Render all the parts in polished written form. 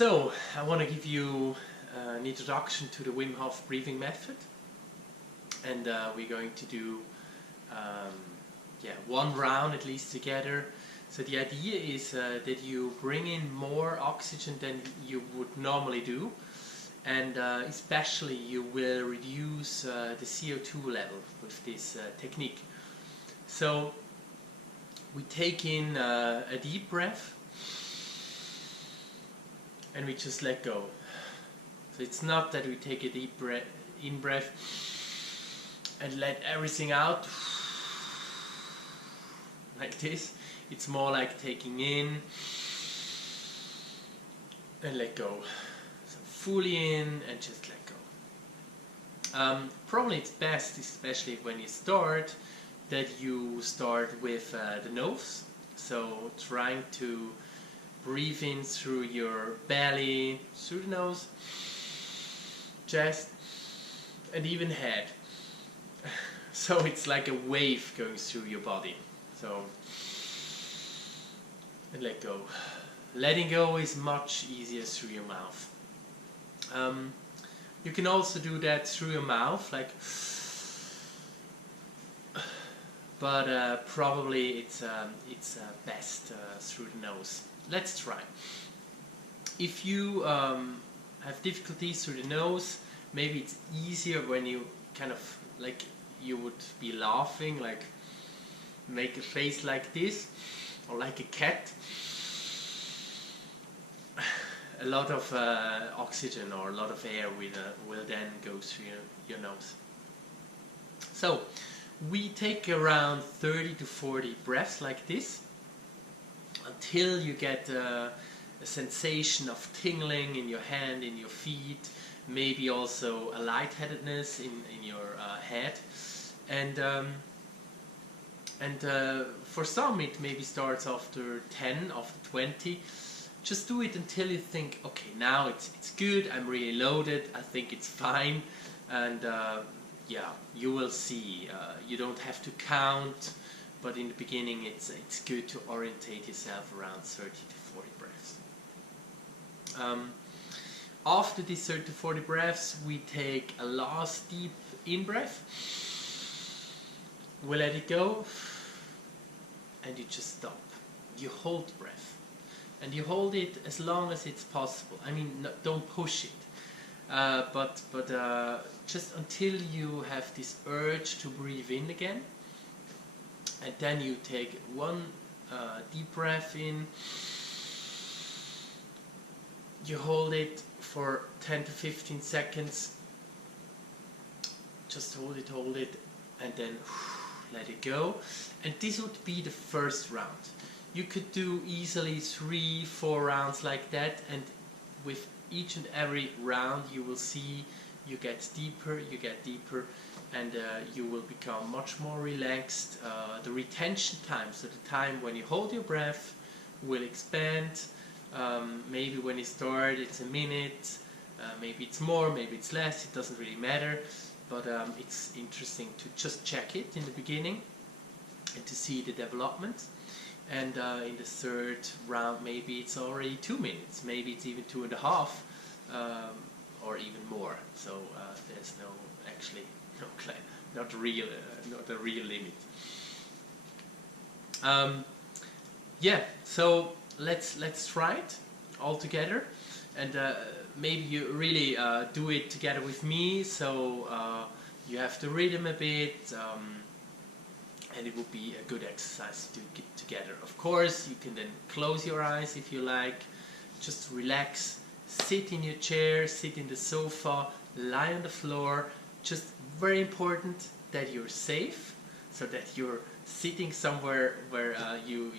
So, I want to give you an introduction to the Wim Hof breathing method, and we're going to do one round at least together. So the idea is that you bring in more oxygen than you would normally do, and especially you will reduce the CO2 level with this technique. So we take in a deep breath and we just let go. So it's not that we take a deep breath and let everything out like this. It's more like taking in and let go. So fully in and just let go. Probably it's best, especially when you start, that you start with the nose. So trying to breathe in through your belly, through the nose, chest, and even head. So it's like a wave going through your body. So, and let go. Letting go is much easier through your mouth. You can also do that through your mouth, like, but probably it's best through the nose. Let's try. If you have difficulties through the nose, maybe it's easier when you kind of like you would be laughing, like make a face like this, or like a cat. A lot of oxygen or a lot of air will then go through your nose. So we take around 30 to 40 breaths like this until you get a sensation of tingling in your hand, in your feet, maybe also a lightheadedness in your head. And for some it maybe starts after 10, after 20. Just do it until you think, okay, now it's good, I'm really loaded, I think it's fine, and yeah, you will see. You don't have to count, but in the beginning it's good to orientate yourself around 30 to 40 breaths. After these 30 to 40 breaths, we take a last deep in-breath. We let it go, and you just stop. You hold the breath, and you hold it as long as it's possible. I mean, no, don't push it, but just until you have this urge to breathe in again, and then you take one deep breath in. You hold it for 10 to 15 seconds. Just hold it, and then let it go. And this would be the first round. You could do easily 3-4 rounds like that, and with each and every round you will see you get deeper, and you will become much more relaxed. The retention time, so the time when you hold your breath, will expand. Maybe when you start it's a minute, maybe it's more, maybe it's less, it doesn't really matter, but it's interesting to just check it in the beginning and to see the development. And in the third round maybe it's already 2 minutes, maybe it's even 2.5, or even more. So there's not a real limit. Yeah, so let's try it all together, and maybe you really do it together with me, so you have the rhythm a bit, and it would be a good exercise to get together. Of course, you can then close your eyes if you like, just relax, sit in your chair, sit in the sofa, lie on the floor. Just very important that you're safe, so that you're sitting somewhere where you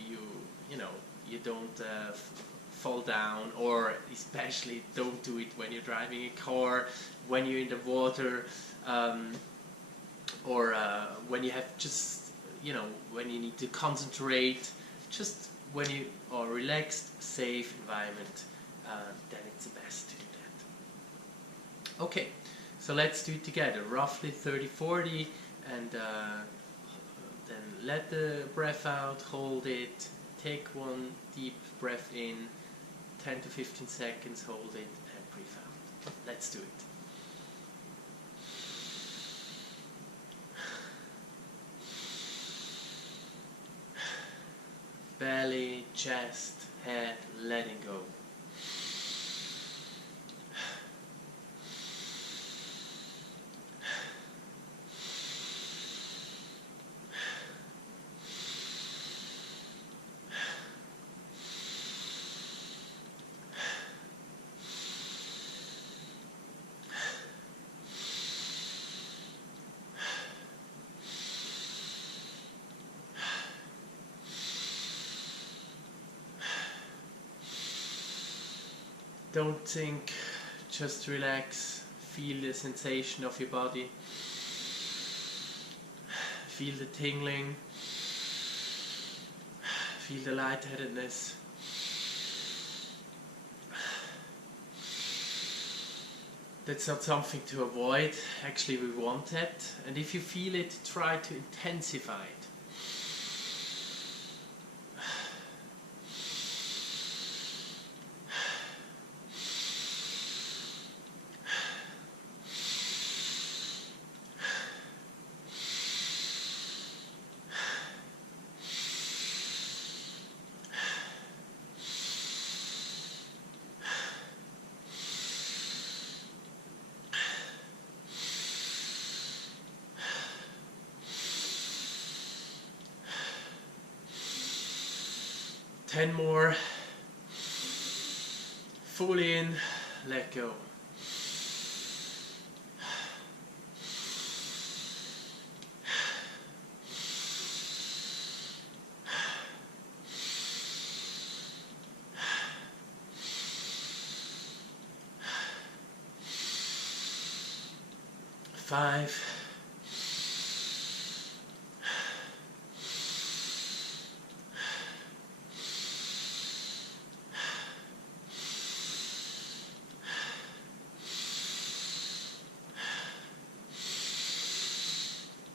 don't fall down, or especially don't do it when you're driving a car, when you're in the water, or when you have just, when you need to concentrate. Just when you are relaxed, safe environment, then it's the best to do that. Okay, so let's do it together, roughly 30-40, and then let the breath out, hold it, take one deep breath in, 10 to 15 seconds, hold it and breathe out. Let's do it. Belly, chest, head, letting go. Don't think, just relax, feel the sensation of your body, feel the tingling, feel the lightheadedness. That's not something to avoid, actually we want that, and if you feel it, try to intensify it. Ten more. Full in, let go. Five.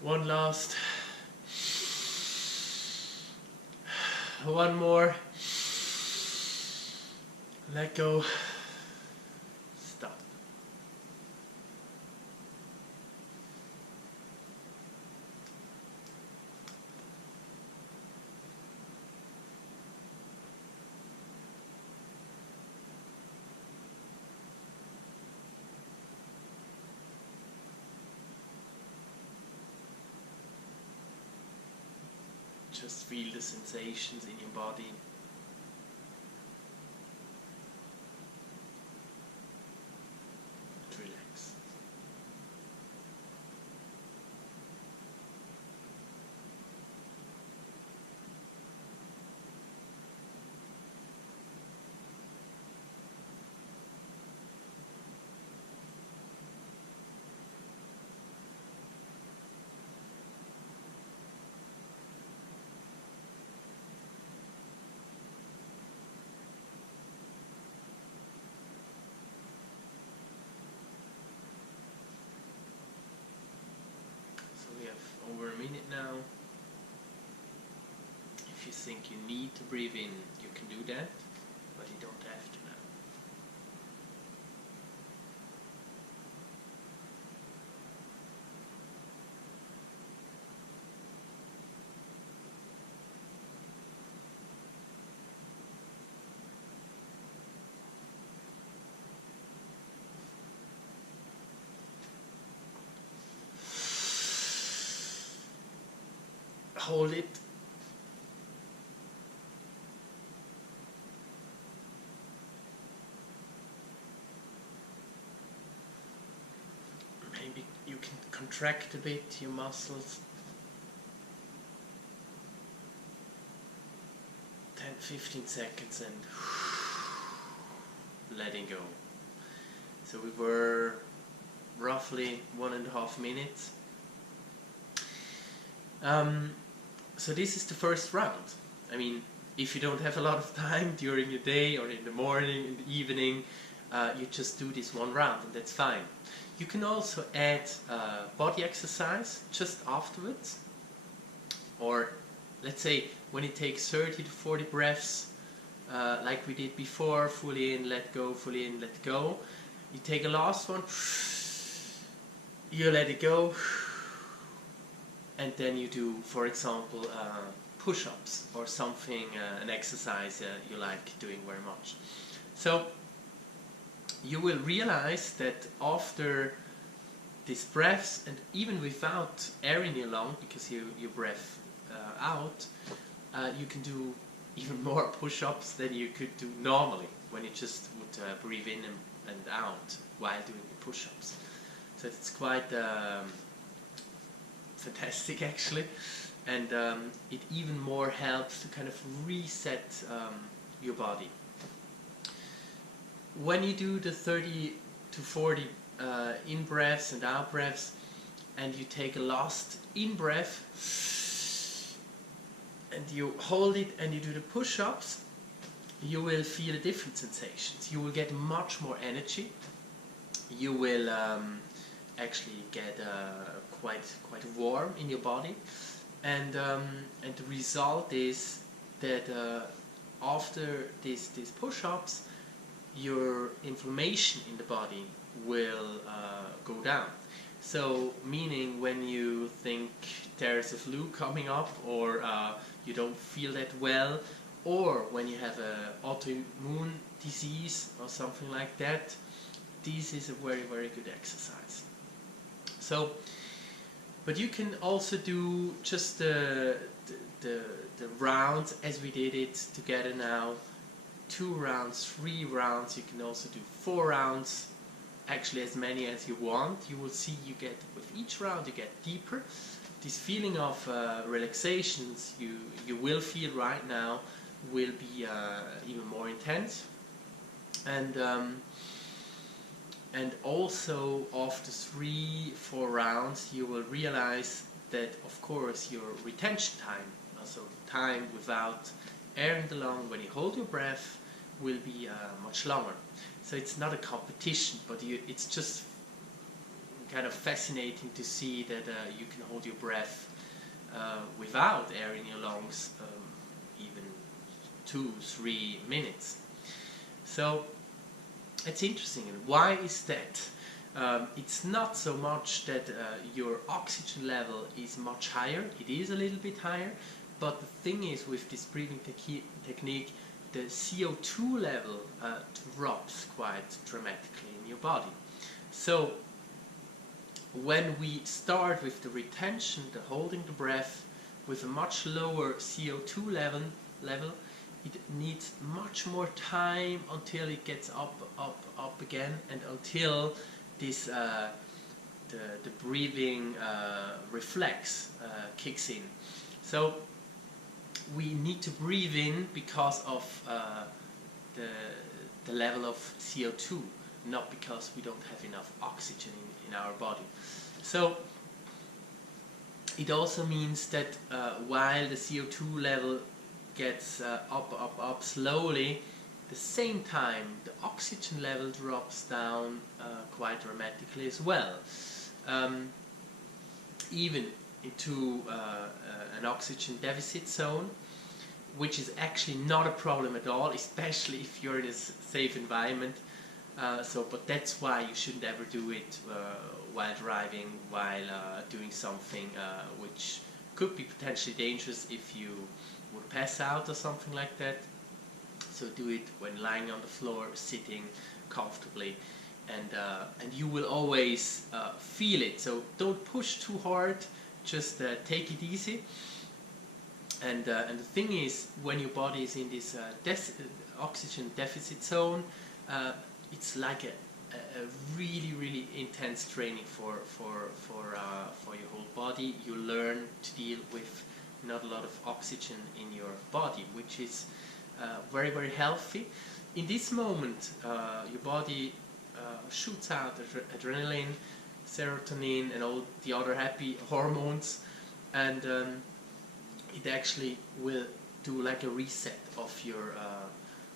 1 last. 1 more. Let go. Stop. Just feel the sensations in your body. Relax. Over a minute now. If you think you need to breathe in, you can do that, but you don't have to now. Hold it. Maybe you can contract a bit your muscles. 10-15 seconds and letting go. So we were roughly 1.5 minutes. So this is the first round. I mean, if you don't have a lot of time during your day or in the morning, in the evening, you just do this 1 round and that's fine. You can also add body exercise just afterwards. Or let's say when it takes 30 to 40 breaths, like we did before, fully in, let go, fully in, let go. You take a last one, you let it go, and then you do, for example, push-ups or something, an exercise you like doing very much. So you will realize that after these breaths, and even without air in your lung, because you breath out, you can do even more push-ups than you could do normally when you just would breathe in and out while doing the push-ups. So it's quite fantastic actually, and it even more helps to kind of reset your body. When you do the 30 to 40 in breaths and out breaths, and you take a last in breath and you hold it and you do the push-ups, you will feel different sensations. You will get much more energy. You will actually get quite warm in your body, and the result is that after these push-ups, your inflammation in the body will go down. So meaning when you think there's a flu coming up, or you don't feel that well, or when you have an autoimmune disease or something like that, this is a very good exercise. So, but you can also do just the rounds as we did it together now. 2 rounds, 3 rounds, you can also do 4 rounds, actually as many as you want. You will see you get, with each round you get deeper. This feeling of relaxations you will feel right now will be even more intense. And also after 3-4 rounds you will realize that of course your retention time, also time without air in the lung when you hold your breath, will be much longer. So it's not a competition, but it's just kind of fascinating to see that you can hold your breath without air in your lungs even 2-3 minutes. So it's interesting. And why is that? It's not so much that your oxygen level is much higher. It is a little bit higher, but the thing is, with this breathing technique, the CO2 level drops quite dramatically in your body. So when we start with the retention, the holding the breath, with a much lower CO2 level, it needs much more time until it gets up again, and until this the breathing reflex kicks in. So we need to breathe in because of the level of CO2, not because we don't have enough oxygen in our body. So it also means that while the CO2 level gets up slowly, at the same time the oxygen level drops down quite dramatically as well, even into an oxygen deficit zone, which is actually not a problem at all, especially if you're in a safe environment. But that's why you shouldn't ever do it while driving, while doing something which could be potentially dangerous if you would pass out or something like that. So do it when lying on the floor, sitting comfortably, and you will always feel it. So don't push too hard, just take it easy. And the thing is, when your body is in this oxygen deficit zone, it's like a really intense training for your whole body. You learn to deal with not a lot of oxygen in your body, which is very healthy. In this moment, your body shoots out adrenaline, serotonin, and all the other happy hormones, and it actually will do like a reset of your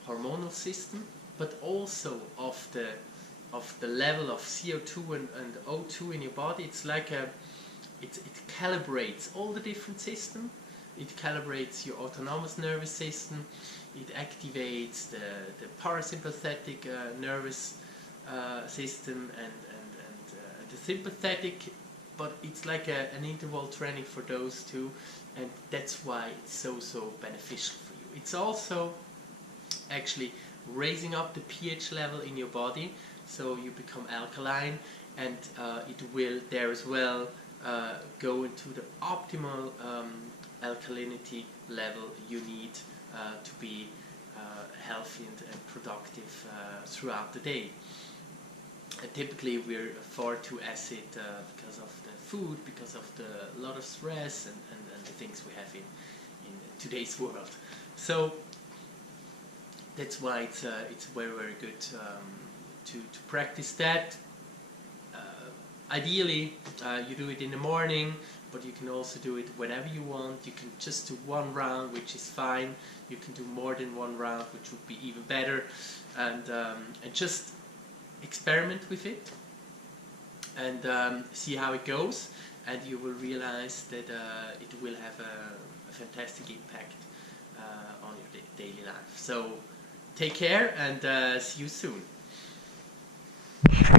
hormonal system, but also of the level of CO2 and O2 in your body. It's like it calibrates all the different systems. it calibrates your autonomous nervous system, it activates the parasympathetic nervous system and the sympathetic, but it's like an interval training for those two, and that's why it's so beneficial for you. It's also actually raising up the pH level in your body, so you become alkaline, and it will there as well go into the optimal alkalinity level you need to be healthy and productive throughout the day. Typically we're far too acid because of the food, because of the lot of stress and the things we have in today's world. So that's why it's very good to practice that. Ideally you do it in the morning, but you can also do it whenever you want. You can just do one round, which is fine. You can do more than one round, which would be even better, and just experiment with it and see how it goes, and you will realize that it will have a fantastic impact on your daily life. So take care and see you soon.